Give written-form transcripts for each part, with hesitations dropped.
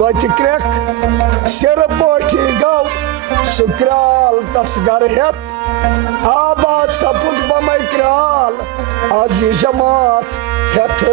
लोट क्रक सिर पोठी गौ सुक्राल तस गर हेत आबाद सपुत बम क्राल आज जमात हेत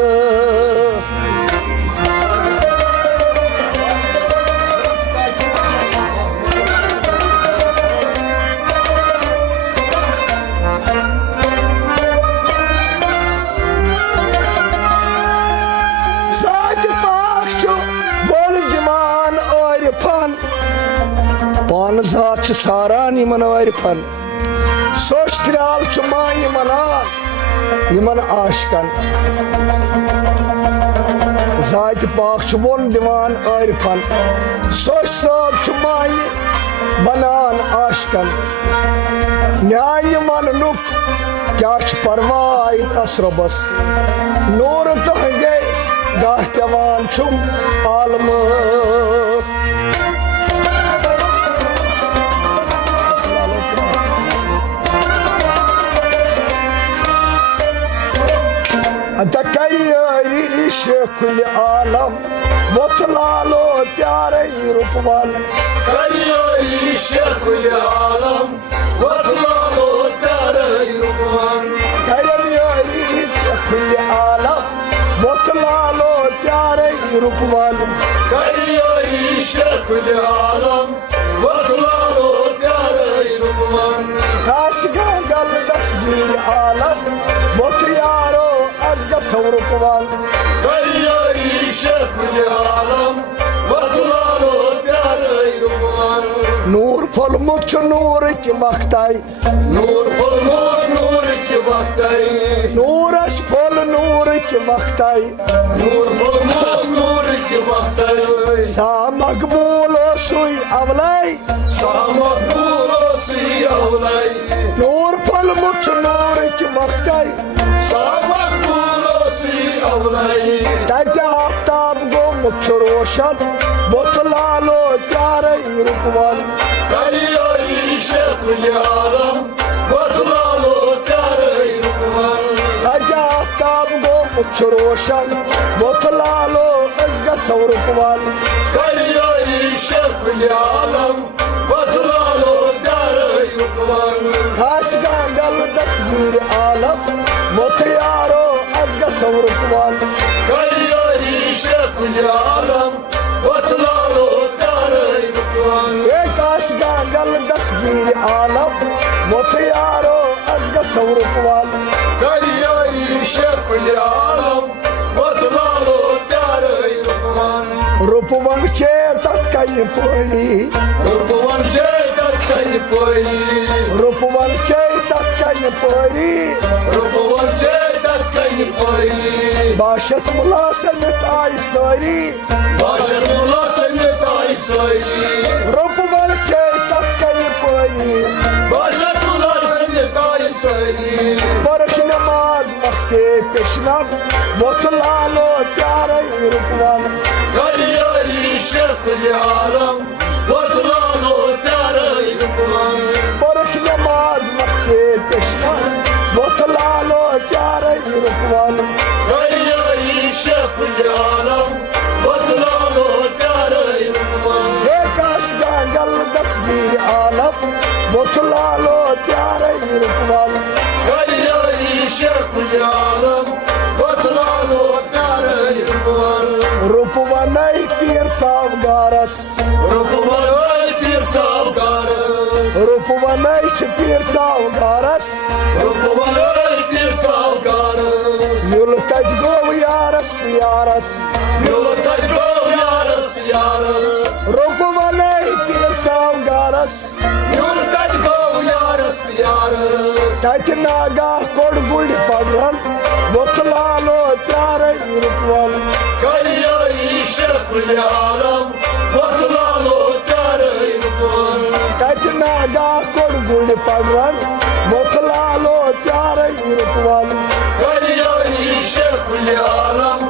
पान जात सारान यमन वारिफन सोच क्राल मान यमन आशकन जात पाक बोल दिवान आरिफन सोच सब मान बनान आशकन न्याय मन नुक क्या परवाय तसरबस नूर तुहंदे गाह पेवान छुम आलम कुल आलम वतलालो प्यारे रूपवान कुल आलम वतलालो प्यारे रूपवान कुल आलम वतलालो प्यारे रूपवान कुल आलम वतलालो प्यारे रूपवान खास गल तस्वीर आलम वत यारो अज रूपवान नूर फल मुच नूर की मखताई नूर फल नूर की मखताई नूरस फल नूर की मखताई नूर फल नूर की मखताई सा मकबूल सुई अवलाई सा मकबूल सुई अवलाई नूर फल मुच नूर की मखताई सा मकबूल सुई अवलाई तत आफ्ताब गो मुच रोशन बोतलालो प्यारे रूपवान कुल आलम वतलालो प्यारे रूपवान तत आफ्ताब गो मुच रोशन बोतलालो अजगस रूपवान कुल आलम वतलालो प्यारे रूपवान खास गल तस्वीर आलम मोत यारो अजगस रूपवान कुल आलम वतलालो प्यारे रूपवान खास गल तस्वीर आलम मोत यारो अजगस रूपवान कुल आलम वतलालो प्यारे रूपवान रूपवान चे तत्कई पोरी रूपवान चे तत्कई पोरी रूपवान चे तत्कई पोरी रूपवान चे तत्कई पोरी बाशत मुलासमत आई सारी बाशत मुलासमत आई सारी रूपवान चे तत्कई पोरी बाशत मुलासमत आई सारी बरक नमाज मख्ते पेशना बोतलालो प्यारे रूपवान कुल आलम वतलालो प्यारे रूपवान बरक नमाज मख्ते पेशना बोतलालो प्यारे रूपवान कुल आलम वतलालो प्यारे रूपवान काश गल तस्वीर आलम बोतलालो प्यारे रूपवान कुल आलम वतलालो प्यारे रूपवान रूपवान पीर सावगारस रूपवान पीर सावगारस रूपवान पीर सावगारस रूपवान पीर सावगारस युल तज गो यारस यारस युल तज गो यारस यारस रूपवान पीर सावगारस युल तज गो यारस यारस सच नागा कोड गुड़ पड़न बोतलालो प्यारे रूपवान कुल आलम वतलालो प्यारे रूपवान सच नागा कोड गुड़ पड़न बोतलालो प्यारे रूपवान कुल आलम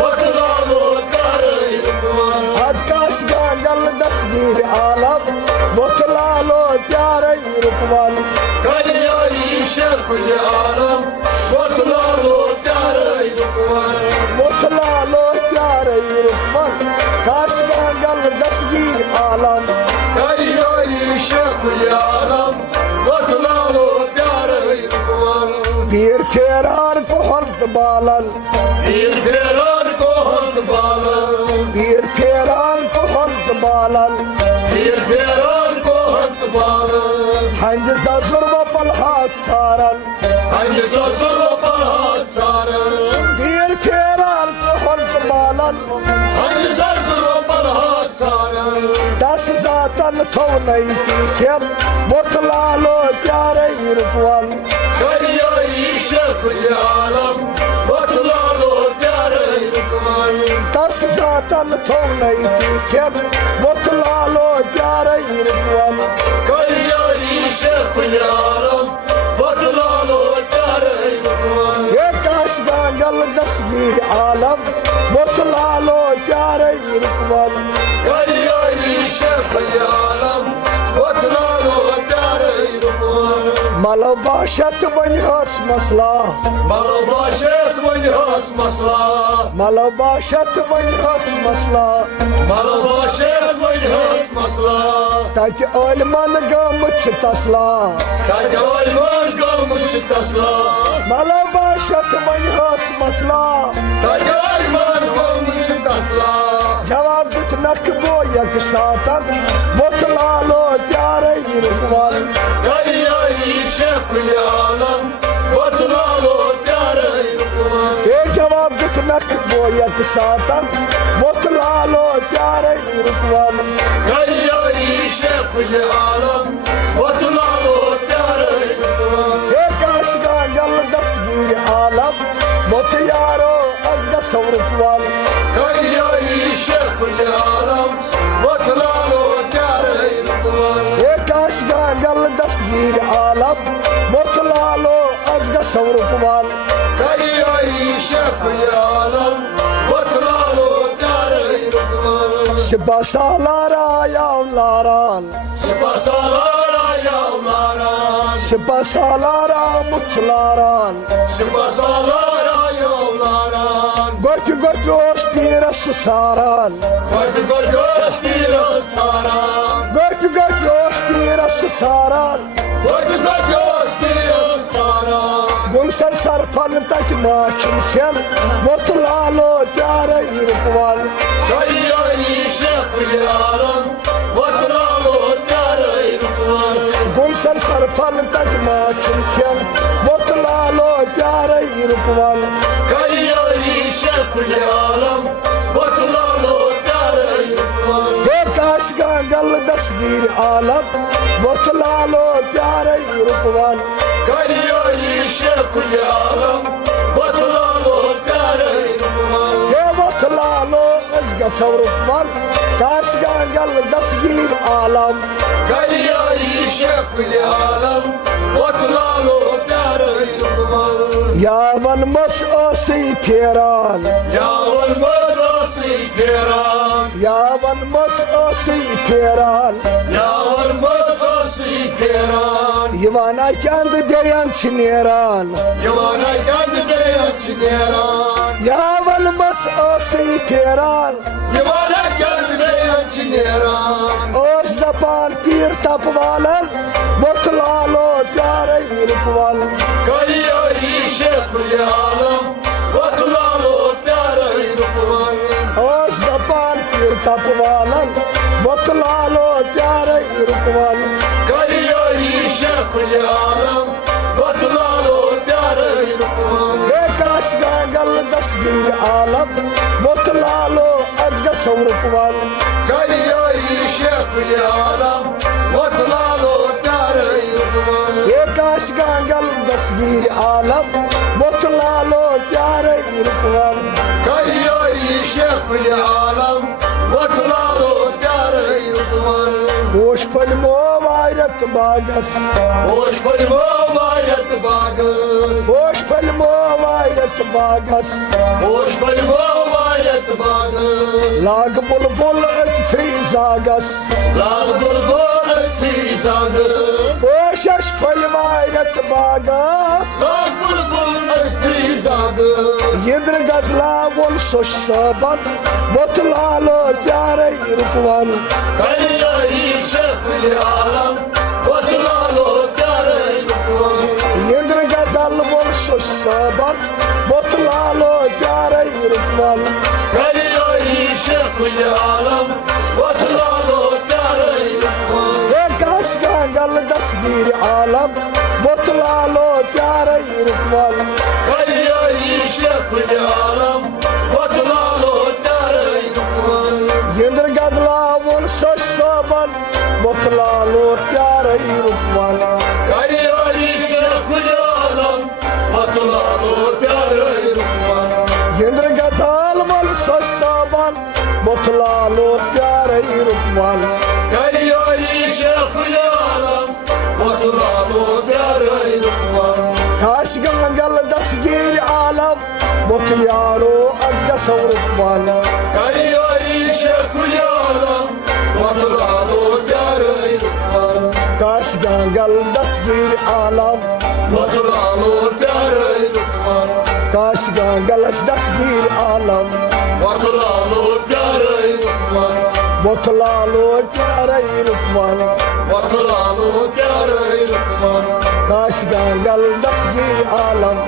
वतलालो प्यारे रूपवान आज काश गल तस्वीर आलम बोतलालो प्यारे रूपवान कुल आलम वतलालो प्यारे रूपवान बोतलालो प्यारे रूपवान खास आलम Kayyoyi şekul alem Vatlalı diyarı kuval पीर फेरान को हर्द बालन Bir feran kohut balan पीर फेरान को हर्द बालन Bir feran kohut balan हंज ससुर व पलहात Saran Hangi sözür o parhat sarın पीर फेरान को हर्द बालन Hangi sözür o parhat sarın दस जातन थो नहीं थी खेत मुतला लो प्यारे इरकुअल Kayyoyi şekul alem Vatlalı diyarı kuval दस जातन थो नहीं थी खेत मुतला लो प्यारे इरकुअल Kayyoyi şekul alem Vatlalı diyarı kuval ये काश गांगल दसगीर आलम मुतला लो प्यारे इरकुअल Kayyoyi şekul alem Vatlalı diyarı kuval मलो बाशत बन हस मसला Malı başet vay has masla मलो बाशत बन हस मसला Malı başet vay has masla ताकि ओलमन गमच तसला Kayda oyman kalmış tasla मलो बाशत बन हस मसला Kayda oyman kalmış tasla जवाब दुत नक बो यक सातन मुतला लो प्यारे इरकुअल Kayyoyi şekul alem Vatlalı diyarı kuval ये जवाब दुत नक बो यक सातन मुतला लो प्यारे इरकुअल Kayyoyi şekul alem Vatlalı diyarı kuval ये काश गांगल दसगीर आलम मुत यारो अजग सौरकुअल Kayyoyi şekul alem Vatlalı diyarı kuval ये काश गांगल दसगीर आलम मुतला लो अजग सौरकुअल Kayyoyi şekul alem Vatlalı diyarı kuval शिबा सालारा यावलारान Şibasalara yavlaran शिबा सालारा मुचलारान Şibasalara yavlaran गोचु गोचु पीरस सारान Korku göz bir saran गोचु गोचु पीरस सारान Korku göz bir saran गुलसर सरफन तक माचुम शन मुतला लो प्यारे इरकुअल Kayyoyi şekul alem Vatlalı diyarı kuval गुलसर सरफन तक माचुम शन मुतला लो प्यारे इरकुअल Kayyoyi şekul alem Vatlalı diyarı kuval ये काश गांगल दसगीर आलम मुतला लो प्यारे इरकुअल Kayyoyi şekul alem Vatlalı diyarı kuval ये मुतला लो अजग सौरकुअल काश गांगल दसगीर आलम Kayyoyi şekul alem Vatlalı diyarı kuval यावन मस ओसी फेरान Yavul masası keran यावन मस ओसी फेरान Yavul masası keran यवाना चंद बेयन छिनेरान Yavana kendi beyaç keran यावन मस ओसी Ferran Yavana kendi beyaç keran ओस दपान पीर तपवालन मुतला लो प्यारे इरकुअल Kayyoyi şekul alem Vatlalı diyarı kuval ओस दपान पीर तपवालन मुतला लो प्यारे इरकुअल Kayyoyi şekul alem Vatlalı diyarı kuval ये काश गांगल दसगीर आलम मुतला लो अजग सौरकुअल Kayyoyi şekul alem Vatlalı diyarı kuval ये काश गांगल दसगीर आलम मुतला लो प्यारे इरकुअल Kayyoyi şekul alem Vatlalı diyarı kuval गोश पलमो वायरत बागस Hoş payma varet bagız गोश पलमो वायरत बागस Hoş payma varet bagız लाग बुलबुल थ्री जागस Lal bulbul tizagız गोशश पल वायरत बागस Lal bulbul tizagız Yedr gazla wol sosh saban botlalo pyare rupwan Kariyo ishe kuli alam Botlalo pyare rupwan Yedr gazal wol sosh saban botlalo pyare rupwan Kariyo ishe kuli alam Botlalo pyare rupwan Gas gangal dasgir alam botlalo pyare rupwan Kariyo ishe kuli alam Botlalo pyare rupwan Yedr gazla wol sosh saban botlalo pyare rupwan Kariyo ishe kuli alam Botlalo pyare rupwan Yedr gazal wol sosh saban botlalo pyare rupwan Kariyo ishe kuli alam Botlalo pyare rupwan Kaş gangal dasgir alam botyaro azga savrupwan Kariyo ishe kuli alam Botlalo pyare rupwan Kaş gangal dasgir alam Botlalo pyare rupwan Kaş gangal dasgir alam Botlalo pyare rupwan botlalo pyare rupwan Botlalo pyare rupwan Kaş gangal dasgir alam